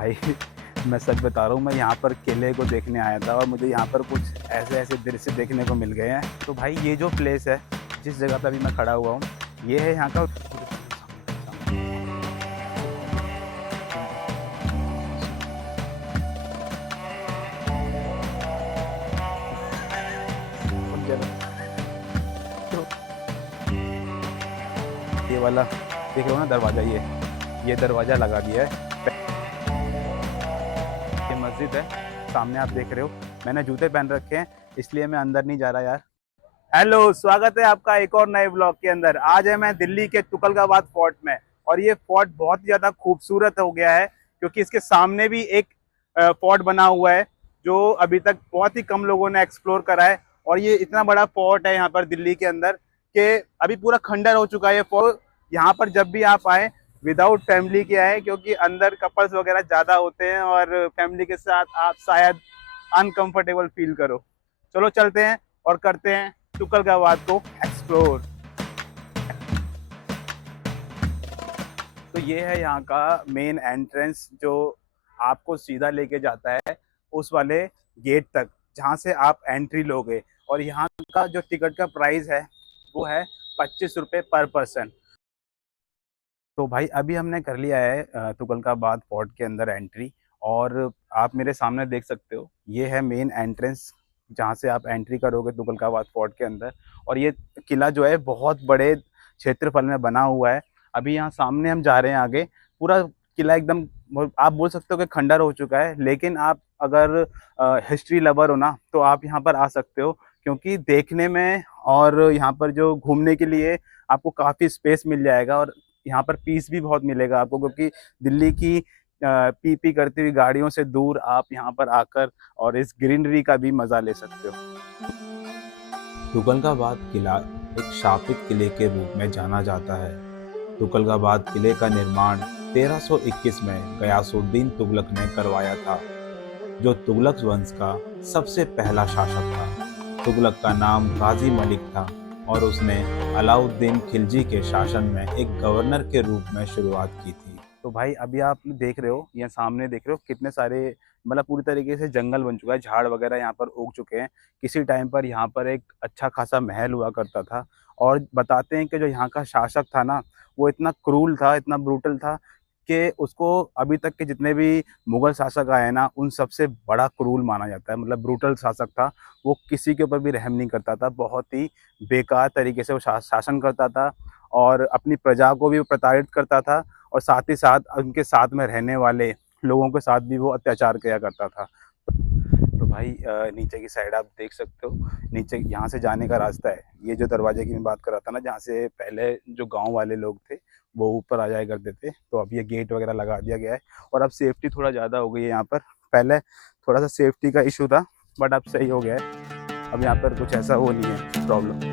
भाई मैं सच बता रहा हूँ, मैं यहाँ पर किले को देखने आया था और मुझे यहाँ पर कुछ ऐसे ऐसे दृश्य देखने को मिल गए हैं। तो भाई ये जो प्लेस है, जिस जगह पे अभी मैं खड़ा हुआ हूँ, ये है यहाँ का। तो ये वाला देख रहे हो ना दरवाज़ा, ये दरवाज़ा लगा दिया है। ये मस्जिद है, सामने आप देख रहे हो। मैंने जूते पहन रखे हैं, इसलिए मैं अंदर नहीं जा रहा यार। हेलो, स्वागत है आपका एक और नए ब्लॉग के अंदर। आज है मैं दिल्ली के तुगलकाबाद फोर्ट में, और ये फोर्ट बहुत ही ज़्यादा खूबसूरत हो गया है क्योंकि इसके सामने भी एक फोर्ट बना हुआ है जो अभी तक बहुत ही कम लोगों ने एक्सप्लोर करा है। और ये इतना बड़ा फोर्ट है यहाँ पर दिल्ली के अंदर कि अभी पूरा खंडर हो चुका है ये फोर्ट। यहाँ पर जब भी आप आए विदाउट फैमिली के आए, क्योंकि अंदर कपल्स वगैरह ज़्यादा होते हैं और फैमिली के साथ आप शायद अनकंफर्टेबल फील करो। चलो चलते हैं और करते हैं तुगलकाबाद को एक्सप्लोर। तो ये है यहाँ का मेन एंट्रेंस जो आपको सीधा लेके जाता है उस वाले गेट तक जहाँ से आप एंट्री लोगे। और यहाँ का जो टिकट का प्राइस है वो है 25 रुपये पर पर्सन। तो भाई अभी हमने कर लिया है तुगलकाबाद फोर्ट के अंदर एंट्री। और आप मेरे सामने देख सकते हो, ये है मेन एंट्रेंस जहाँ से आप एंट्री करोगे तुगलकाबाद फोर्ट के अंदर। और ये किला जो है बहुत बड़े क्षेत्रफल में बना हुआ है। अभी यहाँ सामने हम जा रहे हैं आगे, पूरा किला एकदम आप बोल सकते हो कि खंडर हो चुका है। लेकिन आप अगर हिस्ट्री लवर हो ना तो आप यहाँ पर आ सकते हो, क्योंकि देखने में और यहाँ पर जो घूमने के लिए आपको काफ़ी स्पेस मिल जाएगा। और यहाँ पर पीस भी बहुत मिलेगा आपको, क्योंकि दिल्ली की पी पी करती हुई गाड़ियों से दूर आप यहाँ पर आकर और इस ग्रीनरी का भी मज़ा ले सकते हो। तुगलकाबाद किला एक शापित किले के रूप में जाना जाता है। तुगलकाबाद किले का निर्माण 1321 में गयासुद्दीन तुगलक ने करवाया था, जो तुगलक वंश का सबसे पहला शासक था। तुगलक का नाम गाजी मलिक था और उसने अलाउद्दीन खिलजी के शासन में एक गवर्नर के रूप में शुरुआत की थी। तो भाई अभी आप देख रहे हो, यहाँ सामने देख रहे हो कितने सारे, मतलब पूरी तरीके से जंगल बन चुका है, झाड़ वगैरह यहाँ पर उग चुके हैं। किसी टाइम पर यहाँ पर एक अच्छा खासा महल हुआ करता था। और बताते हैं कि जो यहाँ का शासक था ना, वो इतना क्रूल था, इतना ब्रूटल था कि उसको अभी तक के जितने भी मुगल शासक आए ना, उन सबसे बड़ा क्रूल माना जाता है। मतलब ब्रूटल शासक था। वो किसी के ऊपर भी रहम नहीं करता था, बहुत ही बेकार तरीके से वो शासन करता था और अपनी प्रजा को भी वो प्रताड़ित करता था। और साथ ही साथ उनके साथ में रहने वाले लोगों के साथ भी वो अत्याचार किया करता था। तो भाई नीचे की साइड आप देख सकते हो, नीचे यहाँ से जाने का रास्ता है। ये जो दरवाजे की मैं बात कर रहा था ना, जहाँ से पहले जो गांव वाले लोग थे वो ऊपर आ जाया करते थे, तो अब ये गेट वगैरह लगा दिया गया है। और अब सेफ्टी थोड़ा ज़्यादा हो गई है यहाँ पर। पहले थोड़ा सा सेफ्टी का इशू था, बट अब सही हो गया है। अब यहाँ पर कुछ ऐसा वो नहीं है प्रॉब्लम।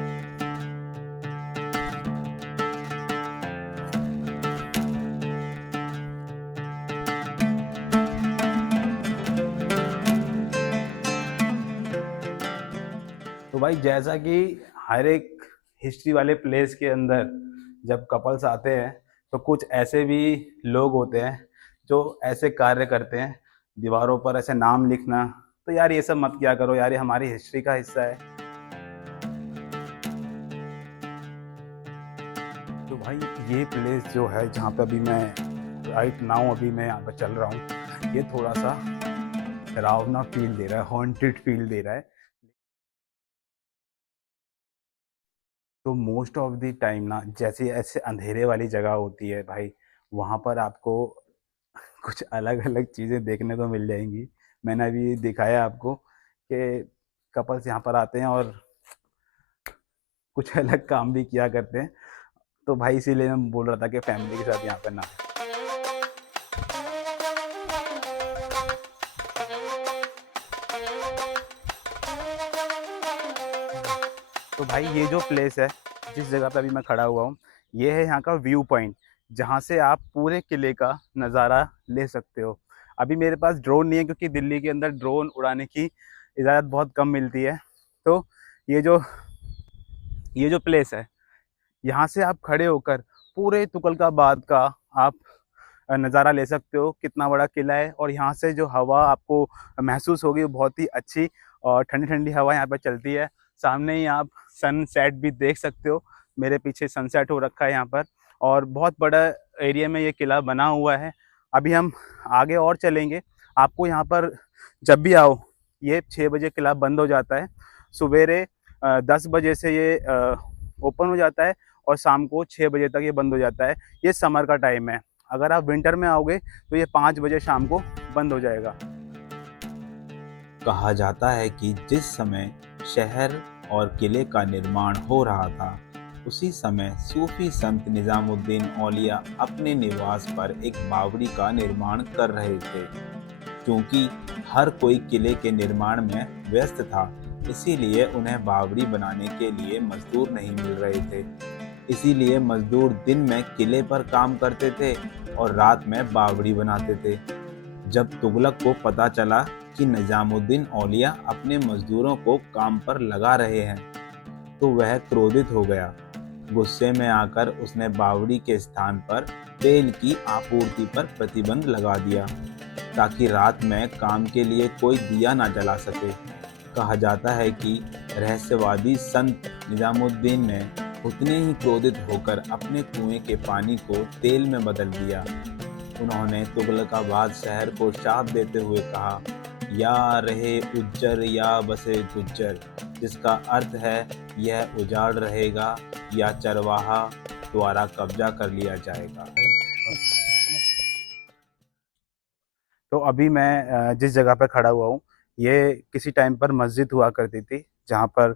तो भाई जैसा कि हर एक हिस्ट्री वाले प्लेस के अंदर जब कपल्स आते हैं तो कुछ ऐसे भी लोग होते हैं जो ऐसे कार्य करते हैं, दीवारों पर ऐसे नाम लिखना। तो यार ये सब मत किया करो यार, ये हमारी हिस्ट्री का हिस्सा है। तो भाई ये प्लेस जो है जहाँ पे अभी मैं राइट नाउ अभी मैं यहाँ पर चल रहा हूँ, ये थोड़ा सा डरावना फील दे रहा है, हॉन्टेड फील दे रहा है। तो मोस्ट ऑफ द टाइम ना, जैसे ऐसे अंधेरे वाली जगह होती है भाई, वहाँ पर आपको कुछ अलग अलग चीज़ें देखने को मिल जाएंगी। मैंने अभी दिखाया आपको कि कपल्स यहाँ पर आते हैं और कुछ अलग काम भी किया करते हैं। तो भाई इसीलिए मैं बोल रहा था कि फैमिली के साथ यहाँ पर ना आए। तो भाई ये जो प्लेस है, जिस जगह पे अभी मैं खड़ा हुआ हूँ, ये है यहाँ का व्यू पॉइंट, जहाँ से आप पूरे किले का नज़ारा ले सकते हो। अभी मेरे पास ड्रोन नहीं है, क्योंकि दिल्ली के अंदर ड्रोन उड़ाने की इजाज़त बहुत कम मिलती है। तो ये जो ये जो प्लेस है, यहाँ से आप खड़े होकर पूरे तुगलकाबाद का आप नज़ारा ले सकते हो, कितना बड़ा किला है। और यहाँ से जो हवा आपको महसूस होगी वो बहुत ही अच्छी और ठंडी-ठंडी हवा यहाँ पे चलती है। सामने ही आप सनसेट भी देख सकते हो, मेरे पीछे सनसेट हो रखा है यहाँ पर और बहुत बड़ा एरिया में ये किला बना हुआ है। अभी हम आगे और चलेंगे, आपको यहाँ पर जब भी आओ, ये 6 बजे किला बंद हो जाता है। सुबेरे 10 बजे से ये ओपन हो जाता है और शाम को 6 बजे तक ये बंद हो जाता है। ये समर का टाइम है। अगर आप विंटर में आओगे तो ये 5 बजे शाम को बंद हो जाएगा। कहा जाता है कि जिस समय शहर और किले का निर्माण हो रहा था, उसी समय सूफी संत निजामुद्दीन औलिया अपने निवास पर एक बावड़ी का निर्माण कर रहे थे। क्योंकि हर कोई किले के निर्माण में व्यस्त था, इसीलिए उन्हें बावड़ी बनाने के लिए मजदूर नहीं मिल रहे थे। इसीलिए मजदूर दिन में किले पर काम करते थे और रात में बावड़ी बनाते थे। जब तुगलक को पता चला कि निजामुद्दीन औलिया अपने मजदूरों को काम पर लगा रहे हैं, तो वह क्रोधित हो गया। गुस्से में आकर उसने बावड़ी के स्थान पर तेल की आपूर्ति पर प्रतिबंध लगा दिया, ताकि रात में काम के लिए कोई दिया ना जला सके। कहा जाता है कि रहस्यवादी संत निजामुद्दीन ने उतने ही क्रोधित होकर अपने कुएं के पानी को तेल में बदल दिया। उन्होंने तुगलकाबाद शहर को शाप देते हुए कहा, या रहे उज्जर या बसे गुज्जर, जिसका अर्थ है यह उजाड़ रहेगा या चरवाहा द्वारा कब्जा कर लिया जाएगा। तो अभी मैं जिस जगह पे खड़ा हुआ हूँ, ये किसी टाइम पर मस्जिद हुआ करती थी, जहाँ पर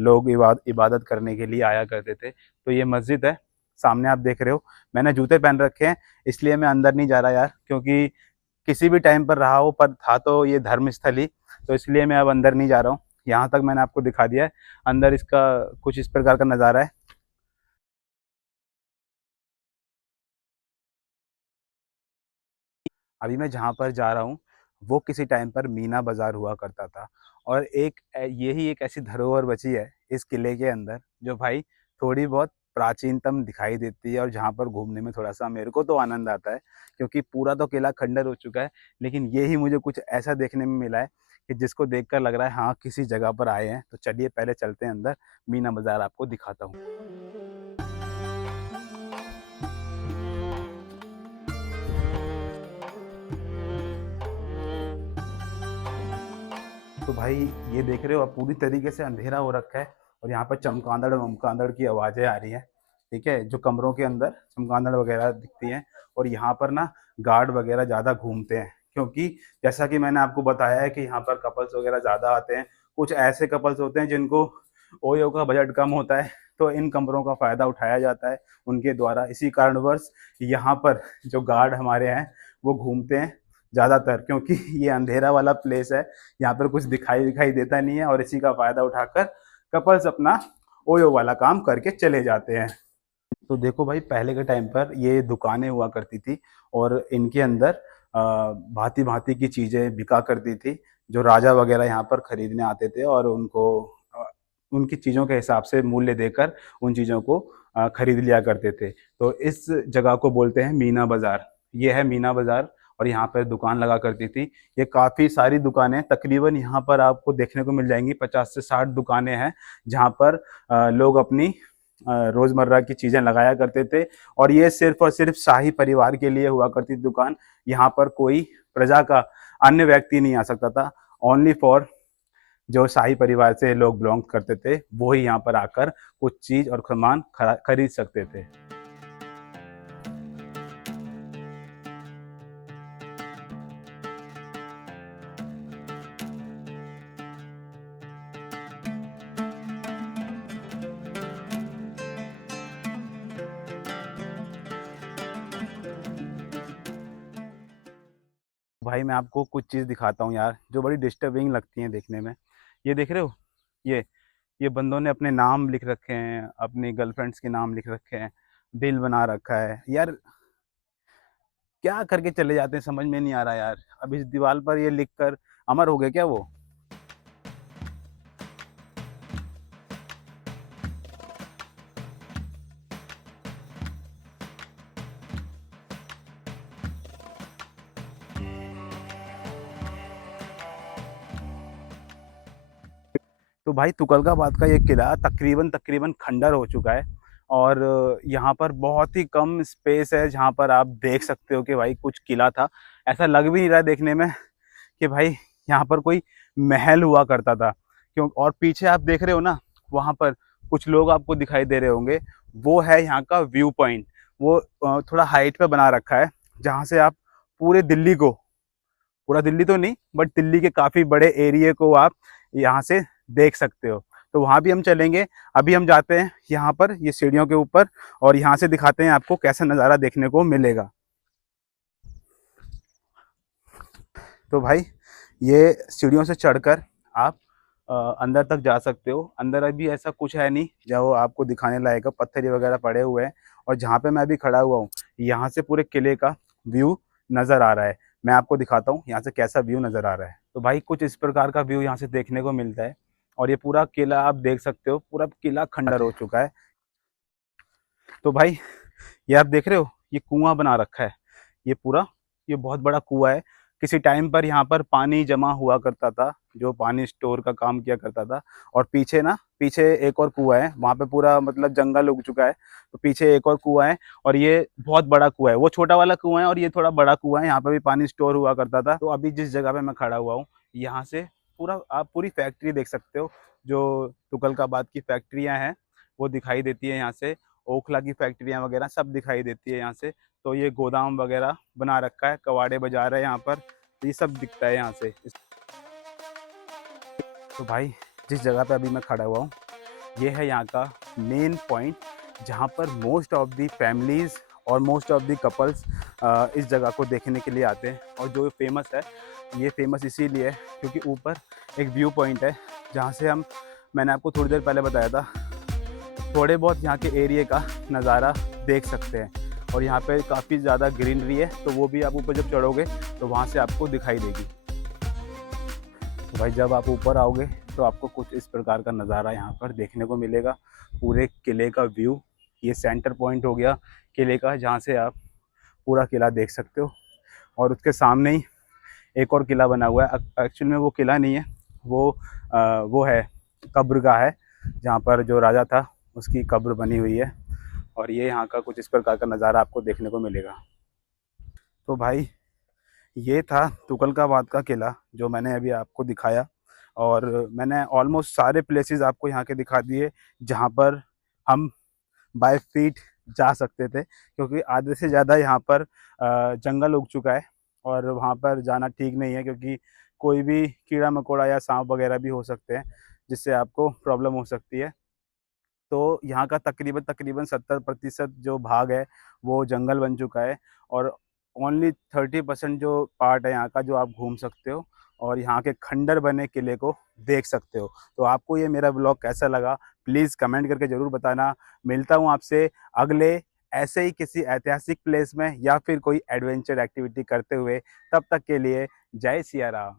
लोग इबादत करने के लिए आया करते थे। तो ये मस्जिद है, सामने आप देख रहे हो। मैंने जूते पहन रखे हैं, इसलिए मैं अंदर नहीं जा रहा यार, क्योंकि किसी भी टाइम पर रहा हो, पर था तो ये धर्मस्थल ही, तो इसलिए मैं अब अंदर नहीं जा रहा हूँ। यहाँ तक मैंने आपको दिखा दिया है, अंदर इसका कुछ इस प्रकार का नज़ारा है। अभी मैं जहाँ पर जा रहा हूँ, वो किसी टाइम पर मीना बाज़ार हुआ करता था और यही एक ऐसी धरोहर बची है इस किले के अंदर, जो भाई थोड़ी बहुत प्राचीनतम दिखाई देती है और जहाँ पर घूमने में थोड़ा-सा मेरे को तो आनंद आता है, क्योंकि पूरा तो किला खंडर हो चुका है, लेकिन ये ही मुझे कुछ ऐसा देखने में मिला है कि जिसको देखकर लग रहा है हाँ, किसी जगह पर आए हैं। तो चलिए पहले चलते हैं अंदर, मीना बाज़ार आपको दिखाता हूँ। तो भाई ये देख रहे हो, अब पूरी तरीके से अंधेरा हो रखा है और यहाँ पर चमगादड़ की आवाज़ें आ रही हैं, ठीक है? जो कमरों के अंदर चमगादड़ वगैरह दिखती हैं और यहाँ पर ना गार्ड वगैरह ज़्यादा घूमते हैं, क्योंकि जैसा कि मैंने आपको बताया है कि यहाँ पर कपल्स वगैरह ज़्यादा आते हैं। कुछ ऐसे कपल्स होते हैं जिनको ओयो का बजट कम होता है, तो इन कमरों का फ़ायदा उठाया जाता है उनके द्वारा। इसी कारणवश यहाँ पर जो गार्ड हमारे हैं, वो घूमते हैं ज़्यादातर, क्योंकि ये अंधेरा वाला प्लेस है, यहाँ पर कुछ दिखाई-विखाई देता नहीं है और इसी का फ़ायदा उठाकर कपल्स अपना ओयो वाला काम करके चले जाते हैं। तो देखो भाई, पहले के टाइम पर ये दुकानें हुआ करती थी और इनके अंदर भाँति-भाँति की चीज़ें बिका करती थी, जो राजा वग़ैरह यहाँ पर खरीदने आते थे और उनको अ, उनकी चीज़ों के हिसाब से मूल्य देकर उन चीज़ों को खरीद लिया करते थे। तो इस जगह को बोलते हैं मीना बाज़ार। ये है मीना बाज़ार और यहाँ पर दुकान लगा करती थी। ये काफ़ी सारी दुकानें तकरीबन यहाँ पर आपको देखने को मिल जाएँगी, 50 से 60 दुकानें हैं, जहाँ पर लोग अपनी रोज़मर्रा की चीज़ें लगाया करते थे और ये सिर्फ़ और सिर्फ़ शाही परिवार के लिए हुआ करती थी दुकान। यहाँ पर कोई प्रजा का अन्य व्यक्ति नहीं आ सकता था। ओनली फॉर जो शाही परिवार से लोग बिलॉन्ग करते थे, वो ही यहाँ पर आकर कुछ चीज़ और सामान खरीद सकते थे। भाई मैं आपको कुछ चीज़ दिखाता हूँ यार, जो बड़ी डिस्टर्बिंग लगती हैं देखने में। ये देख रहे हो? ये ये बंदों ने अपने नाम लिख रखे हैं, अपनी गर्लफ्रेंड्स के नाम लिख रखे हैं, दिल बना रखा है। यार क्या करके चले जाते हैं, समझ में नहीं आ रहा यार। अब इस दीवार पर ये लिख कर अमर हो गए क्या वो? तो भाई तुगलकाबाद का ये किला तकरीबन तकरीबन खंडर हो चुका है और यहाँ पर बहुत ही कम स्पेस है जहाँ पर आप देख सकते हो कि भाई कुछ किला था। ऐसा लग भी नहीं रहा है देखने में कि भाई यहाँ पर कोई महल हुआ करता था। क्यों और पीछे आप देख रहे हो ना, वहाँ पर कुछ लोग आपको दिखाई दे रहे होंगे, वो है यहाँ का व्यू पॉइंट। वो थोड़ा हाइट पे बना रखा है जहाँ से आप पूरे दिल्ली को, पूरा दिल्ली तो नहीं बट दिल्ली के काफ़ी बड़े एरिया को आप यहाँ से देख सकते हो। तो वहाँ भी हम चलेंगे। अभी हम जाते हैं यहाँ पर ये सीढ़ियों के ऊपर और यहाँ से दिखाते हैं आपको कैसा नज़ारा देखने को मिलेगा। तो भाई ये सीढ़ियों से चढ़कर आप अंदर तक जा सकते हो। अंदर अभी ऐसा कुछ है नहीं जो आपको दिखाने लायक है, पत्थर वगैरह पड़े हुए हैं। और जहाँ पे मैं अभी खड़ा हुआ हूँ, यहाँ से पूरे किले का व्यू नज़र आ रहा है। मैं आपको दिखाता हूँ यहाँ से कैसा व्यू नज़र आ रहा है। तो भाई कुछ इस प्रकार का व्यू यहाँ से देखने को मिलता है और ये पूरा किला आप देख सकते हो, पूरा किला खंडर हो चुका है। तो भाई ये आप देख रहे हो, ये कुआं बना रखा है, ये पूरा, ये बहुत बड़ा कुआं है। किसी टाइम पर यहाँ पर पानी जमा हुआ करता था, जो पानी स्टोर का काम किया करता था। और पीछे ना, पीछे एक और कुआं है, वहाँ पे पूरा मतलब जंगल उग चुका है। तो पीछे एक और कुआं है और ये बहुत बड़ा कुआं है। वो छोटा वाला कुआं है और ये थोड़ा बड़ा कुआं है, यहाँ पे भी पानी स्टोर हुआ करता था। तो अभी जिस जगह पे मैं खड़ा हुआ हूँ, यहाँ से पूरा आप पूरी फैक्ट्री देख सकते हो। जो तुगलकाबाद की फैक्ट्रियाँ हैं वो दिखाई देती है यहाँ से। ओखला की फैक्ट्रियाँ वगैरह सब दिखाई देती है यहाँ से। तो ये गोदाम वगैरह बना रखा है, कबाड़े बाजार है यहाँ पर, तो ये सब दिखता है यहाँ से। तो भाई जिस जगह पे अभी मैं खड़ा हुआ हूँ, ये है यहाँ का मेन पॉइंट, जहाँ पर मोस्ट ऑफ दी फैमिलीज़ और मोस्ट ऑफ दी कपल्स इस जगह को देखने के लिए आते हैं। और जो फेमस है, ये फेमस इसीलिए है क्योंकि ऊपर एक व्यू पॉइंट है जहाँ से हम, मैंने आपको थोड़ी देर पहले बताया था, थोड़े बहुत यहाँ के एरिया का नज़ारा देख सकते हैं। और यहाँ पे काफ़ी ज़्यादा ग्रीनरी है, तो वो भी आप ऊपर जब चढ़ोगे तो वहाँ से आपको दिखाई देगी। तो भाई जब आप ऊपर आओगे तो आपको कुछ इस प्रकार का नज़ारा यहाँ पर देखने को मिलेगा, पूरे किले का व्यू। ये सेंटर पॉइंट हो गया किले का, जहाँ से आप पूरा किला देख सकते हो। और उसके सामने ही एक और किला बना हुआ है। एक्चुअल में वो किला नहीं है, वो है कब्रगाह है, जहाँ पर जो राजा था उसकी कब्र बनी हुई है। और ये यहाँ का कुछ इस प्रकार का नज़ारा आपको देखने को मिलेगा। तो भाई ये था तुगलकाबाद का किला जो मैंने अभी आपको दिखाया। और मैंने ऑलमोस्ट सारे प्लेसेस आपको यहाँ के दिखा दिए जहाँ पर हम बाय फीट जा सकते थे, क्योंकि आधे से ज़्यादा यहाँ पर जंगल उग चुका है और वहाँ पर जाना ठीक नहीं है, क्योंकि कोई भी कीड़ा मकोड़ा या सांप वगैरह भी हो सकते हैं जिससे आपको प्रॉब्लम हो सकती है। तो यहाँ का तकरीबन तकरीबन 70% जो भाग है वो जंगल बन चुका है और ओनली 30% जो पार्ट है यहाँ का जो आप घूम सकते हो और यहाँ के खंडर बने किले को देख सकते हो। तो आपको ये मेरा ब्लॉग कैसा लगा, प्लीज़ कमेंट करके ज़रूर बताना। मिलता हूँ आपसे अगले ऐसे ही किसी ऐतिहासिक प्लेस में या फिर कोई एडवेंचर एक्टिविटी करते हुए। तब तक के लिए जय सिया राम।